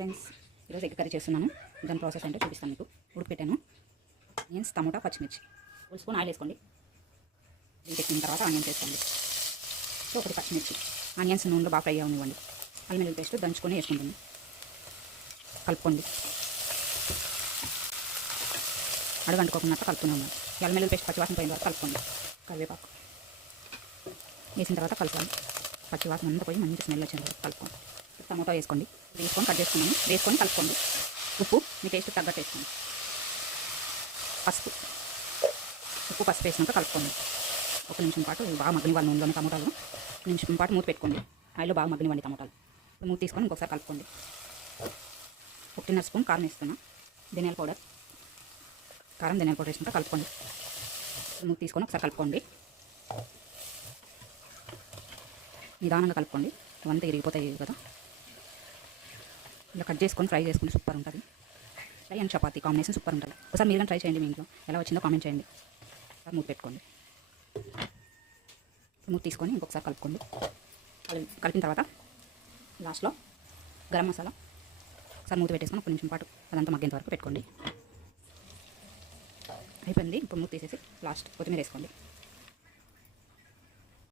Friends, ఈరోజు egg curry చేస్తున్నాను. దాని ప్రాసెస్ అంటే చూపిస్తాను మీకు. ఉడకపెట్టాను ఆనియన్స్, టమోటా, పచ్చిమిర్చి. 1 స్పూన్ ఆయిల్ వేసుకోండి. పెట్టిన తర్వాత ఆనియన్స్ వేసుకోండి. సో ఒకటి పచ్చిమిర్చి. ఆనియన్స్ నూనెలో బాగా ఫ్రై అవ్వనివ్వండి. అల్లం వెల్లుల్లి పేస్ట్ దంచుకొని వేసుకుంటుంది. కలుపుకోండి. అడుగంటుకోకున్నట్టు కలుపుతూనే ఉన్నాను. అల్లం వెల్లుల్లి పేస్ట్ పచ్చివాసన పోయిన తర్వాత కలుపుకోండి. కరివేపాకు వేసిన తర్వాత కలపాలి. పచ్చివాసన అంతా పోయి మంచి స్మెల్ వచ్చిన తర్వాత కలుపుకోండి. టమోటా వేసుకోండి. వేసుకొని కట్ చేసుకున్నాను. వేసుకొని కలుపుకోండి. ఉప్పు మీ టేస్ట్ తగ్గట్టు వేసుకోండి. పసుపు వేసినాక కలుపుకోండి. 1 నిమిషం పాటు బాగా మగ్గనివ్వాలి నూనెలోని టమోటాలు. 1 నిమిషం పాటు మూత పెట్టుకోండి. ఆయిల్లో బాగా మగ్గనివ్వండి టమోటాలు. మూత తీసుకొని ఇంకొకసారి కలుపుకోండి. 1.5 స్పూన్ కారం వేస్తున్నా. ధనియాల పౌడర్ వేసుకుంటా కలుపుకోండి. మూత తీసుకొని ఒకసారి కలుపుకోండి. నిదానంగా కలుపుకోండి. ఇవంతా ఇరిగిపోతాయి కదా. ఇలా కట్ చేసుకొని ఫ్రై చేసుకుని సూపర్ ఉంటుంది. Fry and chapati combination super ఉంటుంది. ఒకసారి మీరు ట్రై చేయండి. మీ ఇంట్లో ఎలా వచ్చిందో కామెంట్ చేయండి. మూత పెట్టుకోండి. మూత తీసుకొని ఇంకొకసారి కలుపుకోండి. కలిపిన తర్వాత లాస్ట్లో గరం మసాలా ఒకసారి మూత పెట్టేసుకొని 1 నిమిషం పాటు అదంతా మగ్గేంత వరకు పెట్టుకోండి. అయిపోయింది. ఇప్పుడు మూత తీసేసి లాస్ట్ కొత్తిమీర వేసుకోండి.